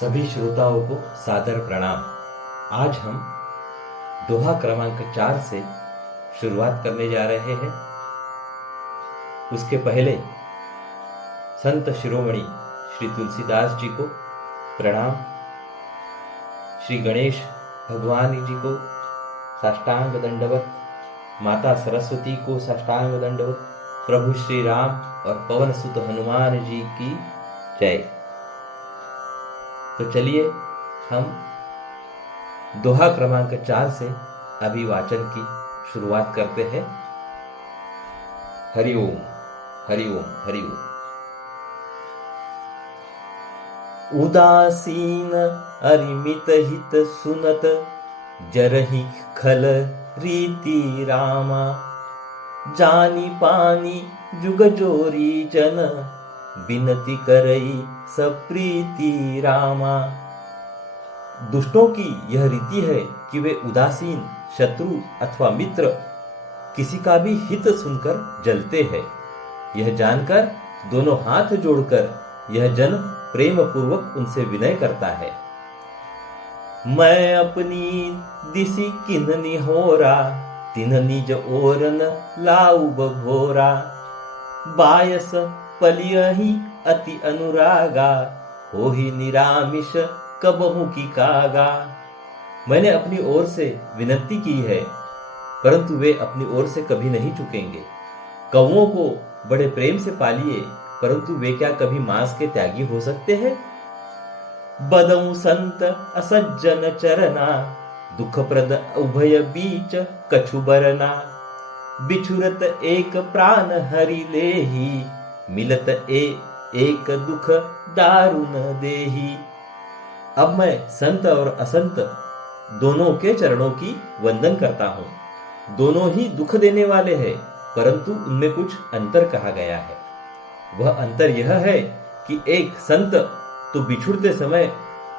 सभी श्रोताओं को सादर प्रणाम। आज हम दोहा क्रमांक 4 से शुरुआत करने जा रहे हैं। उसके पहले संत शिरोमणि श्री तुलसीदास जी को प्रणाम, श्री गणेश भगवान जी को साष्टांग दंडवत, माता सरस्वती को साष्टांग दंडवत, प्रभु श्री राम और पवन सुत हनुमान जी की जय। तो चलिए हम दोहा क्रमांक 4 से अभी वाचन की शुरुआत करते हैं। हरि ओम हरि ओम हरि ओम। उदासीन अरिमित हित सुनत, जरहि खल रीति रामा। जानी पानी जुग जोरी जन, बिनती करई सब प्रीति रामा। दुष्टों की यह रीति है कि वे उदासीन, शत्रु अथवा मित्र किसी का भी हित सुनकर जलते हैं। यह जानकर दोनों हाथ जोड़कर यह जन प्रेम पूर्वक उनसे विनय करता है। मैं अपनी दिसी किन्हनी होरा, तिन्ह निज ओरन लाऊ बघोरा। बायस पलियहि अति अनुरागा, होहि निरामिष कबहु की कागा। मैंने अपनी ओर से विनती की है, परंतु वे अपनी ओर से कभी नहीं चुकेंगे। कौओं को बड़े प्रेम से पालिए, परंतु वे क्या कभी मांस के त्यागी हो सकते हैं। बदऊ संत असज्जन चरना, दुखप्रद उभय बीच कछु बरना। बिछुरत एक प्राण हरि लेहि, मिलत एक दुख दारुण देहि। अब मैं संत और असंत दोनों के चरणों की वंदन करता हूँ। दोनों ही दुख देने वाले हैं, परंतु उनमें कुछ अंतर कहा गया है। वह अंतर यह है कि एक संत तो बिछुड़ते समय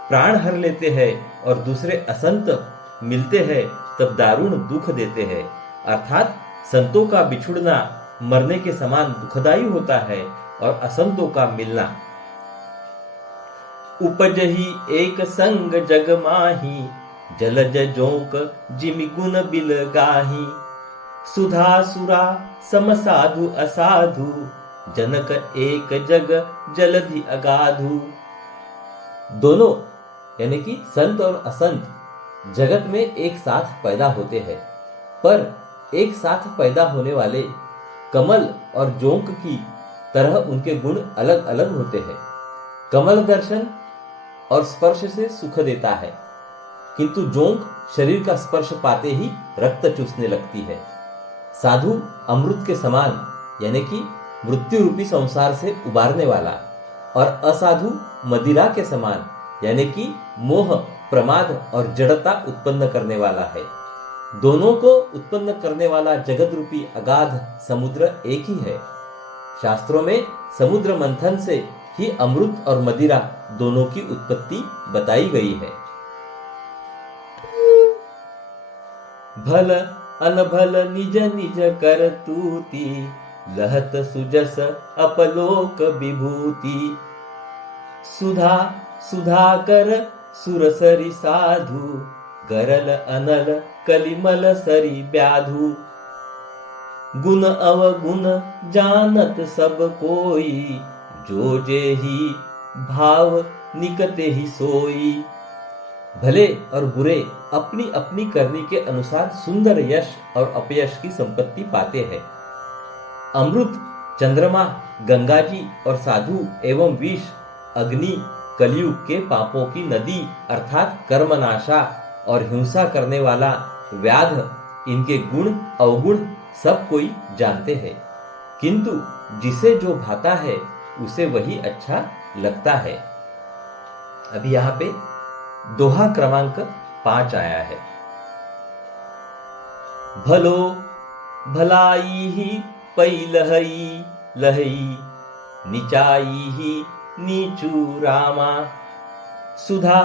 प्राण हर लेते हैं और दूसरे असंत मिलते हैं तब दारुण दुख देते हैं। अर्थात संतों का बिछुड़ना मरने के समान दुखदायी होता है और असंतों का मिलना। उपजहि एक संग जग माही, जलज जोंक जिमि गुण बिल गाही। सुधा सुरा सम साधु असाधु, जनक एक जग जलधि अगाधु। दोनों यानी कि संत और असंत जगत में एक साथ पैदा होते हैं, पर एक साथ पैदा होने वाले कमल और जोंक की तरह उनके गुण अलग अलग होते हैं। कमल दर्शन और स्पर्श से सुख देता है, किंतु जोंक शरीर का स्पर्श पाते ही रक्त चूसने लगती है। साधु अमृत के समान यानी कि मृत्यु रूपी संसार से उबारने वाला, और असाधु मदिरा के समान यानी कि मोह, प्रमाद और जड़ता उत्पन्न करने वाला है। दोनों को उत्पन्न करने वाला जगत रूपी अगाध समुद्र एक ही है। शास्त्रों में समुद्र मंथन से ही अमृत और मदिरा दोनों की उत्पत्ति बताई गई है। भल अनभल निज निज कर तूती, लहत सुजस अपलोक विभूति। सुधा सुधाकर सुरसरि साधु, गरल अनल कलिमल सरि व्याधु। गुण अवगुण जानत सब कोई, जो जेहि भाव निकटे ही सोई। भले और बुरे अपनी अपनी करनी के अनुसार सुंदर यश और अपयश की संपत्ति पाते हैं। अमृत, चंद्रमा, गंगा जी और साधु एवं विष, अग्नि, कलयुग के पापों की नदी अर्थात कर्मनाशा और हिंसा करने वाला व्याध, इनके गुण अवगुण सब कोई जानते हैं, किंतु जिसे जो भाता है उसे वही अच्छा लगता है। अभी यहाँ पे दोहा क्रमांक 5 आया है। भलो भलाई ही पै लहई लहई, निचाई ही नीचू रामा। सुधा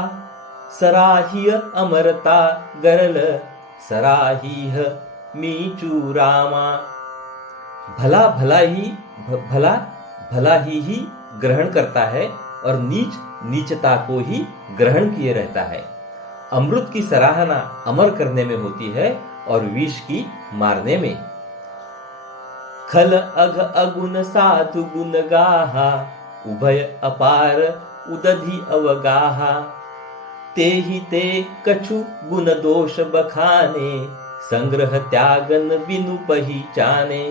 सराहिय अमरता गरल, सराहिह मीचू रामा। भला भला ही ग्रहण करता है और नीच नीचता को ही ग्रहण किए रहता है। अमृत की सराहना अमर करने में होती है और विष की मारने में। खल अघ अगुण साधु गुण गाहा, उभय अपार उदधि अवगाहा। ते ही ते कछु गुण दोष बखाने, संग्रह त्यागन बिनु पहिचाने।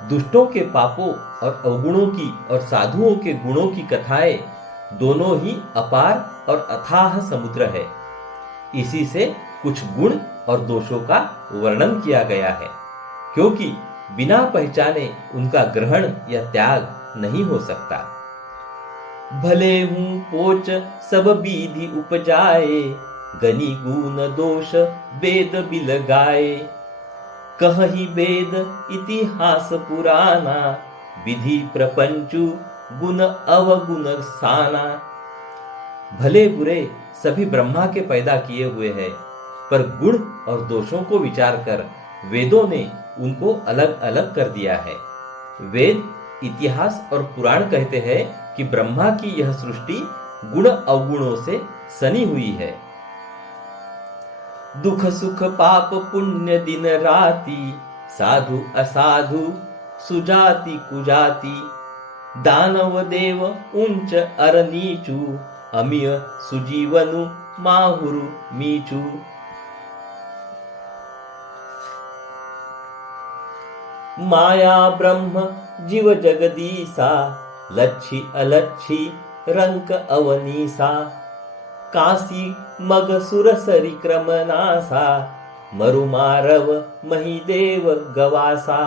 दुष्टों के पापों और अवगुणों की और साधुओं के गुणों की कथाएं दोनों ही अपार और अथाह समुद्र है। इसी से कुछ गुण और दोषों का वर्णन किया गया है, क्योंकि बिना पहचाने उनका ग्रहण या त्याग नहीं हो सकता। भले हूँ पोच सब विधि उपजाए, गनि गुण दोष वेद बिल गाए। कहहि वेद इतिहास पुराना, विधि प्रपंचु गुण अवगुण साना। भले बुरे सभी ब्रह्मा के पैदा किए हुए हैं, पर गुण और दोषों को विचार कर वेदों ने उनको अलग अलग कर दिया है। वेद, इतिहास और पुराण कहते हैं कि ब्रह्मा की यह सृष्टि गुण अवगुणों से सनी हुई है। दुख सुख पाप पुण्य दिन राति, साधु असाधु सुजाति कुजाति। दानव देव उंच अर नीचू, अमिय सुजीवनु माहुरु मीचू। माया ब्रह्म जीव जगदीसा, लच्छी अलच्छी रंक अवनीसा। काशी मग सुर सरी क्रमनासा, मरुमारव महिदेव गवासा।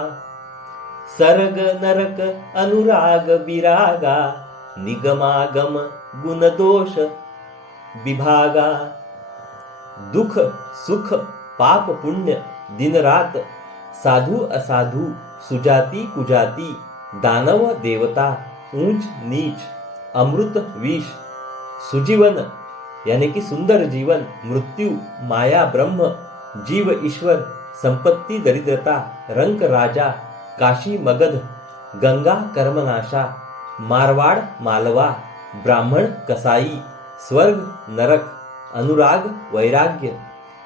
सर्ग नरक अनुराग विरागा, निगमागम गुण दोष विभागा। दुख सुख पाप पुण्य दिन रात, साधु असाधु सुजाति कुजाति, दानव देवता, ऊंच नीच, अमृत विष, सुजीवन यानी कि सुंदर जीवन, मृत्यु, माया ब्रह्म, जीव ईश्वर, संपत्ति दरिद्रता, रंक राजा, काशी मगध, गंगा कर्मनाशा, मारवाड़ मालवा, ब्राह्मण कसाई, स्वर्ग नरक, अनुराग वैराग्य,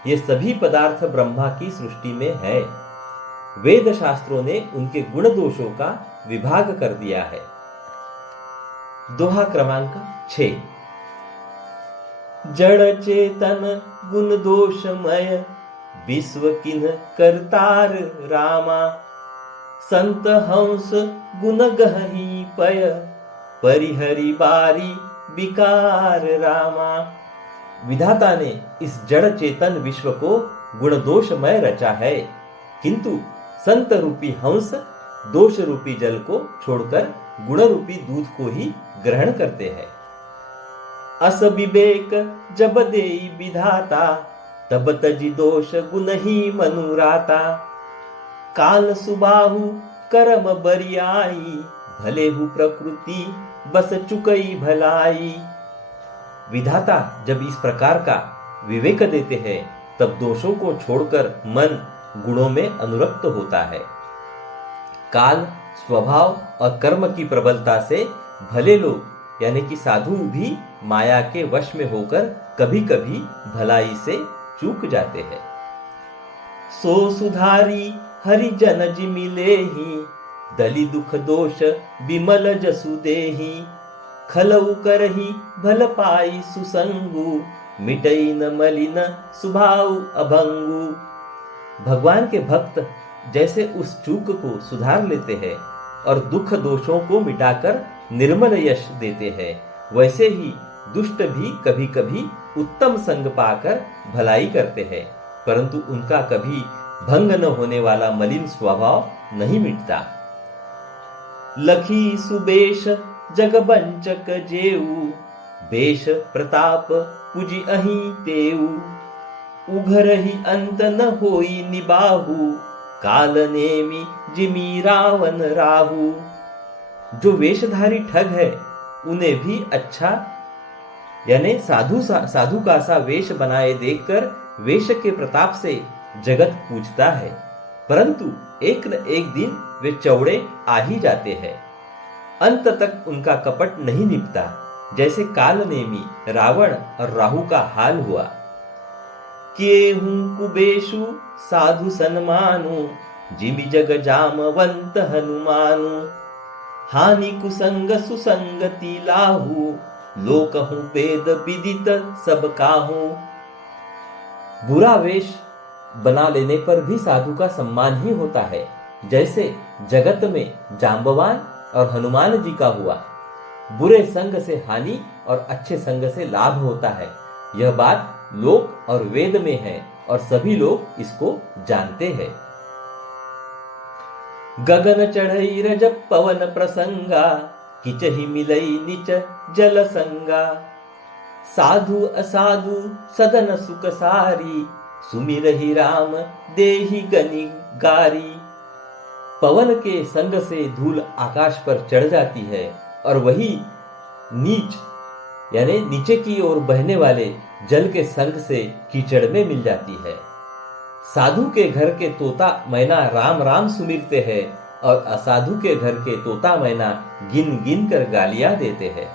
ये सभी पदार्थ ब्रह्मा की सृष्टि में है। वेद शास्त्रों ने उनके गुण दोषों का विभाग कर दिया है। दोहा क्रमांक 6। जड़ चेतन गुण दोषमय, विश्व किन्ह करतार रामा। संत हंस गुण गही पय, परिहरि बारी विकार रामा। विधाता ने इस जड़ चेतन विश्व को गुण दोषमय रचा है, किंतु संत रूपी हंस दोष रूपी जल को छोड़कर गुण रूपी दूध को ही ग्रहण करते हैं। अस विवेक जब देई विधाता, तब तजी दोष गुण ही मनुराता। काल सुबाहु कर्म बरियाई, भले हु प्रकृति बस चुकई भलाई। विधाता जब इस प्रकार का विवेक देते हैं, तब दोषों को छोड़कर मन गुणों में अनुरक्त होता है। काल, स्वभाव और कर्म की प्रबलता से भले लोग यानी कि साधु भी माया के वश में होकर कभी कभी भलाई से चूक जाते हैं। सो सुधारी हरिजन जि मिले ही, दलि दुख दोष विमल जसु देही। खलउ करही भल पाई सुसंगु, मिटई न मलिन सुभाउ अभंगु। भगवान के भक्त जैसे उस चूक को सुधार लेते हैं और दुख दोषों को मिटाकर निर्मल यश देते हैं, वैसे ही दुष्ट भी कभी कभी उत्तम संग पाकर भलाई करते हैं, परंतु उनका कभी भंग न होने वाला मलिन स्वभाव नहीं मिटता। लखी सुबेश जगबंचक जेऊ, बेश प्रताप पुजि अहि तेऊ। उघर ही अंत न होई निबाहु, काल नेमि जिमि रावण राहु। जो वेशधारी ठग है उन्हें भी अच्छा यानी साधु का सा वेश बनाए देखकर वेश के प्रताप से जगत पूजता है, परंतु एक न एक दिन वे चौड़े आ ही जाते हैं। अंत तक उनका कपट नहीं निपटा। जैसे कालनेमी रावण और राहु का हाल हुआ। केहूं कुबेशु साधु सन्मानु, जिमि जग जामवंत हनुमानु। हानि कुसंग सुसंगति लाहू, लोकहूं वेद विदित सब काहू। बुरा वेश बना लेने पर भी साधु का सम्मान ही होता है, जैसे जगत में जांबवान और हनुमान जी का हुआ। बुरे संग से हानि और अच्छे संग से लाभ होता है। यह बात लोक और वेद में है और सभी लोग इसको जानते हैं। गगन चढ़ई रजब पवन प्रसंगा, किचहि मिलई नीच जल संगा। साधु असाधु सदन सुख सारी, सुमिरहि राम देहि गनि गारी। पवन के संग से धूल आकाश पर चढ़ जाती है और वही नीच यानी नीचे की ओर बहने वाले जल के संग से कीचड़ में मिल जाती है। साधु के घर के तोता मैना राम राम सुमिरते हैं और असाधु के घर के तोता मैना गिन गिन कर गालियां देते हैं।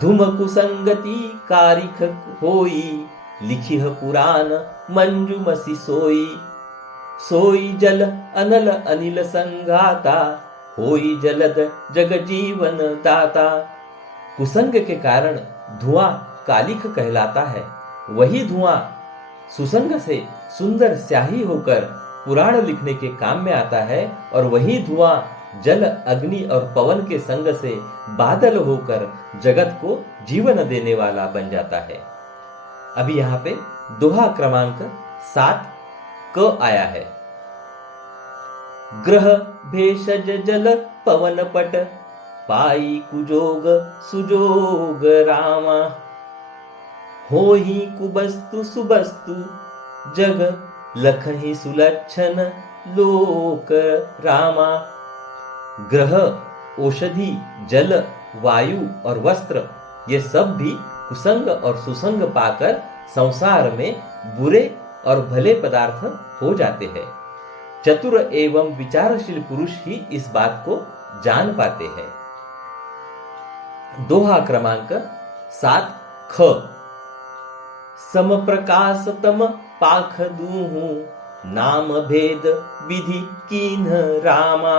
धूम कुसंगति कारिख होई, लिखिह पुराण मंजुमसी सोई। सोई जल अनल अनिल संगाता, होई जलद जग जीवन दाता। कुसंग के कारण धुआं कालिख कहलाता है। वही धुआं सुसंग से सुंदर स्याही होकर पुराण लिखने के काम में आता है और वही धुआं जल अग्नि और पवन के संग से बादल होकर जगत को जीवन देने वाला बन जाता है। अभी यहाँ पे दोहा क्रमांक 7 क आया है। ग्रह भेषज जल पवन पट, पाई कुजोग सुजोग रामा। होहि कुबस्तु सुबस्तु, जग लखहि सुलक्षण लोक रामा। ग्रह, औषधि, जल, वायु और वस्त्र ये सब भी कुसंग और सुसंग पाकर संसार में बुरे और भले पदार्थ हो जाते हैं। चतुर एवं विचारशील पुरुष ही इस बात को जान पाते हैं। दोहा क्रमांक 7 ख। सम प्रकाश तम पाख दूहू, नाम भेद विधि कीन्ह रामा।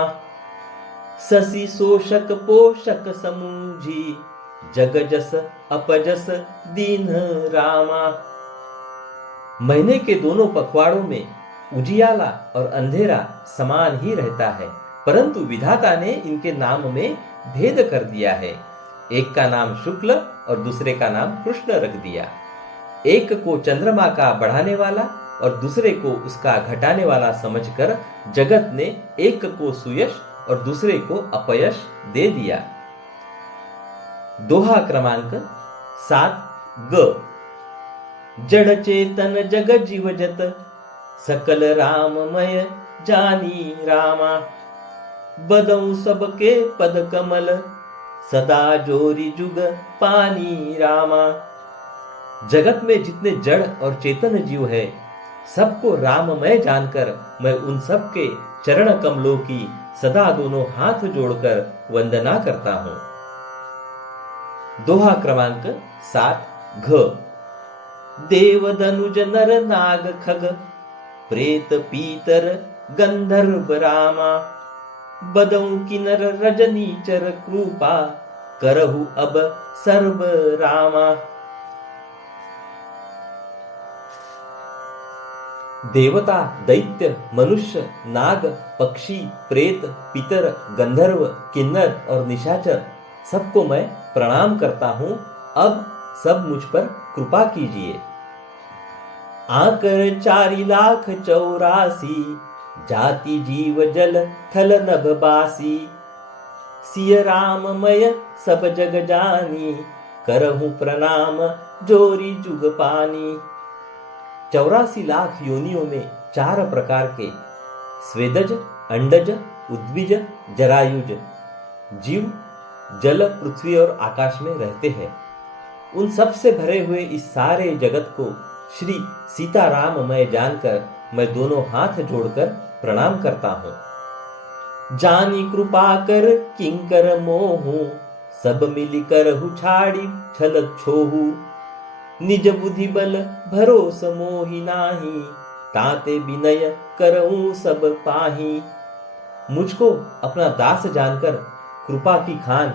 ससी शोषक पोषक समूझी, जग जस अपजस दीन रामा। महीने के दोनों पखवाड़ों में उजियाला और अंधेरा समान ही रहता है, परंतु विधाता ने इनके नाम में भेद कर दिया है। एक का नाम शुक्ल और दूसरे का नाम कृष्ण रख दिया। एक को चंद्रमा का बढ़ाने वाला और दूसरे को उसका घटाने वाला समझकर जगत ने एक को सुयश और दूसरे को अपयश दे दिया। दोहा क्रमांक 7 ग। जड़ चेतन जग जीव जत, सकल राममय जानी रामा। बदऊ सबके पद कमल, सदा जोरी जुग पानी रामा। जगत में जितने जड़ और चेतन जीव है, सबको राममय जानकर मैं उन सब के चरण कमलों की सदा दोनों हाथ जोड़कर वंदना करता हूं। दोहा क्रमांक 7 घ। देव दनुज नर नाग खग, प्रेत पीतर गंधर्व रामा। बदऊ किन्नर रजनीचर कृपा, करहु अब सर्व रामा। देवता, दैत्य, मनुष्य, नाग, पक्षी, प्रेत, पितर, गंधर्व, किन्नर और निशाचर सबको मैं प्रणाम करता हूं। अब सब मुझ पर कृपा कीजिए। आकर 4,84,00,000, जाति जीव जल थल नभ बासी। सिय राममय सब जग जानी, करहूं प्रणाम जोरी जुग पानी। 84 लाख योनियों में 4 प्रकार के स्वेदज, अंडज, उद्विज, जरायुज जीव जल, पृथ्वी और आकाश में रहते हैं। उन सब से भरे हुए इस सारे जगत को श्री सीताराम मैं जानकर मैं दोनों हाथ जोड़कर प्रणाम करता हूं। जानी कृपा कर किंकर मोहू, सब मिलिकर छाड़ी छल छोहू, निज बुद्धि बल भरोस मोहि नाही, ताते विनय करऊं सब पाही। मुझको अपना दास जानकर कृपा की खान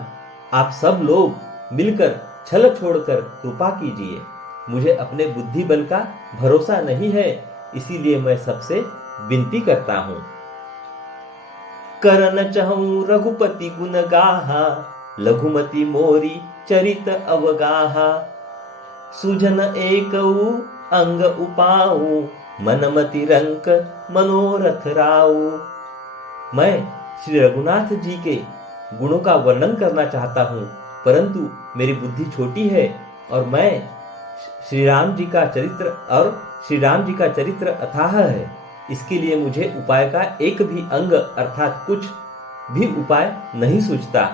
आप सब लोग मिलकर छल छोड़कर कृपा कीजिए। मुझे अपने बुद्धि बल का भरोसा नहीं है, इसीलिए मैं सबसे विनती करता हूं। करन चहूं रघुपति गुण गाहा, लघुमति मोरी चरित अवगाहा। सुजन एकऊ अंग उपाऊ, मनमति रंक मनोरथ राऊ। मैं श्री रघुनाथ जी के गुणों का वर्णन करना चाहता हूं, परंतु मेरी बुद्धि छोटी है और मैं श्री राम जी का चरित्र अथाह है। इसके लिए मुझे उपाय का एक भी अंग अर्थात कुछ भी उपाय नहीं सूझता।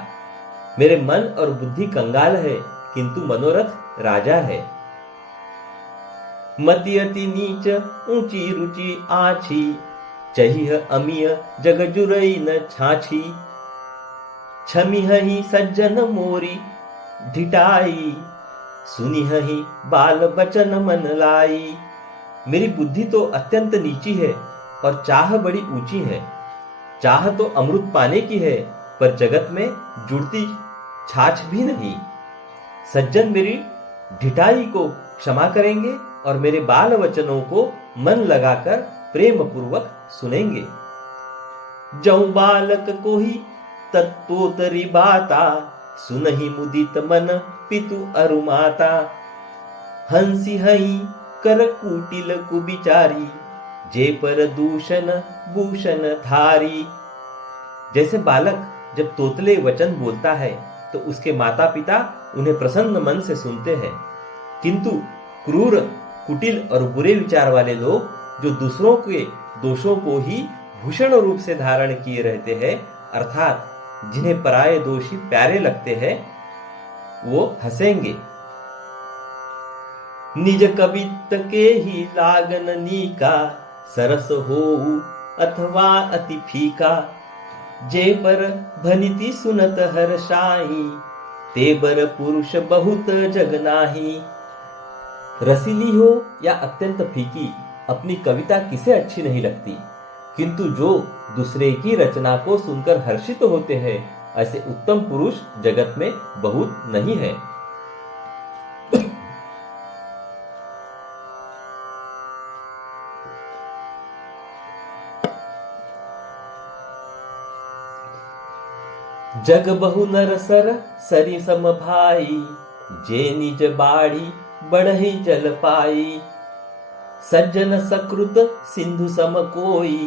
मेरे मन और बुद्धि कंगाल है, किंतु मनोरथ राजा है। मति अति नीच ऊंची रुचि आछी, चहिह अमिय जग जुरई न छाछी। छमिहि सज्जन मोरी ढिठाई, सुनिहि बाल बचन मन लाई। मेरी बुद्धि तो अत्यंत नीची है और चाह बड़ी ऊंची है। चाह तो अमृत पाने की है, पर जगत में जुड़ती छाछ भी नहीं। सज्जन मेरी ढिठाई को क्षमा करेंगे और मेरे बाल वचनों को मन लगाकर प्रेम पूर्वक सुनेंगे। जऊ बालक को ही तत्तोतरी बाता, सुनहि मुदित मन पितु अरुमाता। हंसी हई कर कुटिल कुबिचारी, जे पर दूषण भूषण धारी। जैसे बालक जब तोतले वचन बोलता है तो उसके माता पिता उन्हें प्रसन्न मन से सुनते हैं, किंतु क्रूर कुटिल और बुरे विचार वाले लोग जो दूसरों के दोषों को ही भूषण रूप से धारण किए रहते हैं, अर्थात जिन्हें पराये दोषी प्यारे लगते हैं, वो हंसेंगे। निज कवित के ही लागन नीका, सरस होऊ अथवा अति फीका। जे पर भनिति सुनत हर्षाई, ते बर पुरुष बहुत जग नाही। रसीली हो या अत्यंत फीकी, अपनी कविता किसे अच्छी नहीं लगती, किंतु जो दूसरे की रचना को सुनकर हर्षित होते हैं, ऐसे उत्तम पुरुष जगत में बहुत नहीं है। जग बहु नर सर सरि सम भाई, जे निज बाड़ी बढ़ही जल पाई। सज्जन सकृत सिंधु सम कोई,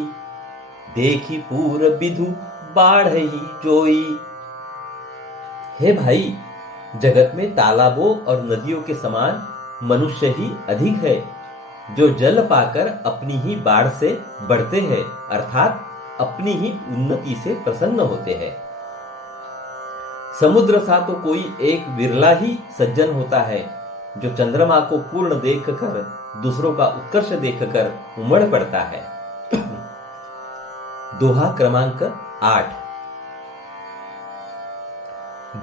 देखी पूर विधु बाढ़ही जोई। हे भाई, जगत में तालाबों और नदियों के समान मनुष्य ही अधिक है, जो जल पाकर अपनी ही बाढ़ से बढ़ते हैं, अर्थात अपनी ही उन्नति से प्रसन्न होते हैं। समुद्र सा तो कोई एक विरला ही सज्जन होता है, जो चंद्रमा को पूर्ण देखकर दूसरों का उत्कर्ष देखकर उमड़ पड़ता है। दोहा क्रमांक 8।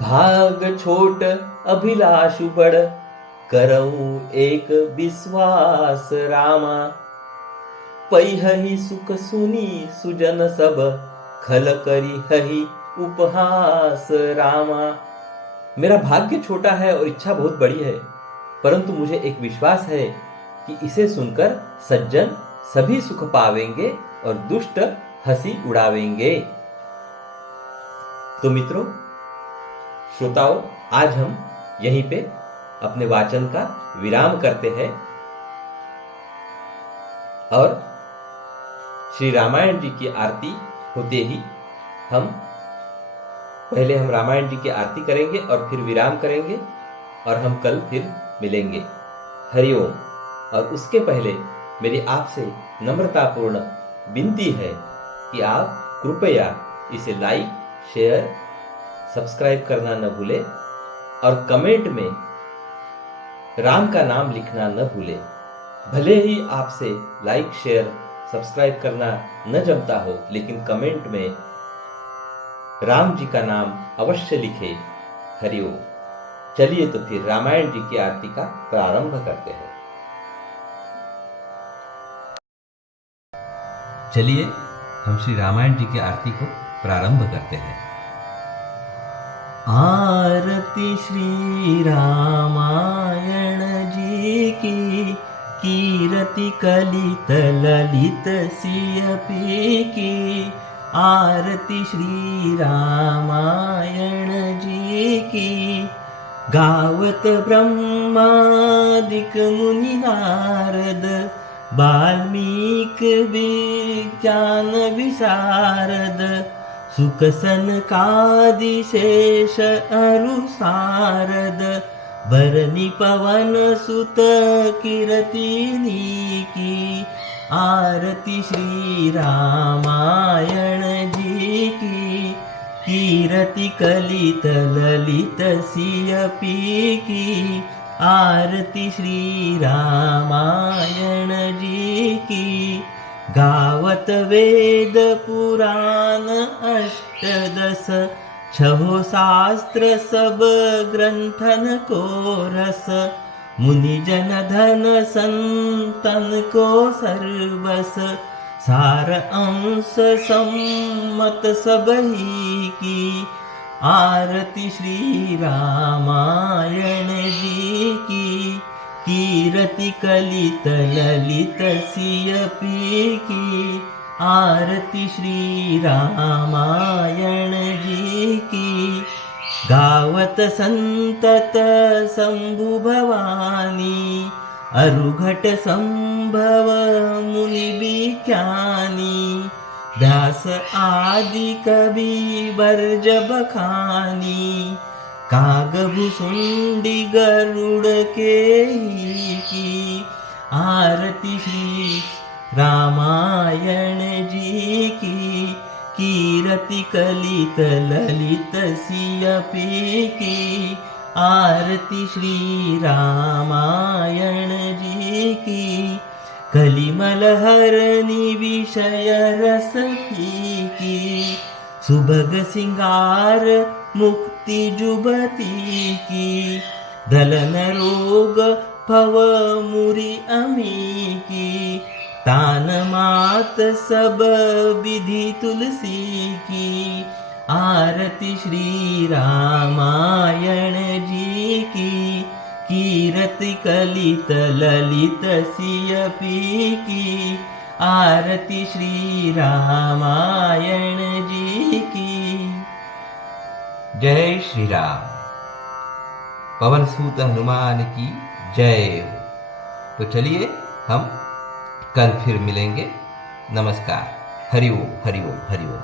भाग छोट अभिलाष बड़, करऊं एक विश्वास रामा। पैहि सुख सुनी सुजन सब, खल करी हहि उपहास रामा। मेरा भाग्य छोटा है और इच्छा बहुत बड़ी है, परंतु मुझे एक विश्वास है कि इसे सुनकर सज्जन सभी सुख पावेंगे और दुष्ट हंसी उड़ावेंगे। तो मित्रों, श्रोताओं, आज हम यहीं पे अपने वाचन का विराम करते हैं और श्री रामायण जी की आरती होते ही पहले हम रामायण जी की आरती करेंगे और फिर विराम करेंगे और हम कल फिर मिलेंगे। हरिओम। और उसके पहले मेरी आपसे नम्रतापूर्ण विनती है कि आप कृपया इसे लाइक, शेयर, सब्सक्राइब करना न भूलें और कमेंट में राम का नाम लिखना न भूलें। भले ही आपसे लाइक, शेयर, सब्सक्राइब करना न जमता हो, लेकिन कमेंट में राम जी का नाम अवश्य लिखें। हरिओम। चलिए तो फिर रामायण जी की आरती का प्रारंभ करते हैं। चलिए हम श्री रामायण जी की आरती को प्रारंभ करते हैं। आरती श्री रामायण जी की, कीरति कलित ललित सियपी की। आरती श्री रामायण जी की, गावत ब्रह्मादिक मुनि नारद, वाल्मीकि विज्ञान विशारद। सुख सनकादि शेष अरु सारद, बरनी पवन सुत कीरतिनी की। आरती श्री रामायण जी की, कीरति कलित ललित सियपी की। आरती श्री रामायण जी की, गावत वेद पुराण अष्टदश, छहो शास्त्र सब ग्रंथन को रस। मुनि जन धन संतन को सर्वस, सार अंश सम्मत सबही की। आरती श्री रामायण जी की, कीरति कलित ललित सियपी की। आरती श्री रामायण जी की, गावत संतत शंभु भवानी, अरुघट संभव मुनि विख्यानी। व्यास आदि कवि बर्ज बखानी, कागभुसुंडी गरुड़ के ही की। आरती श्री रामायण जी की, कीरति कलित ललित सियपी की। आरती श्री रामायण जी की, कलिमल हरनि विषय रस की। सुभग सिंगार मुक्ति जुबती की, दलन रोग भव मुरि अमी की। तान मात सब विधि तुलसी की। आरती श्री रामायण जी की, कीरति कलित ललित सियपी की। आरती श्री रामायण जी की। जय श्री राम। पवन सूत हनुमान की जय हो। तो चलिए हम कल फिर मिलेंगे। नमस्कार। हरि ओम हरि ओम हरि ओम।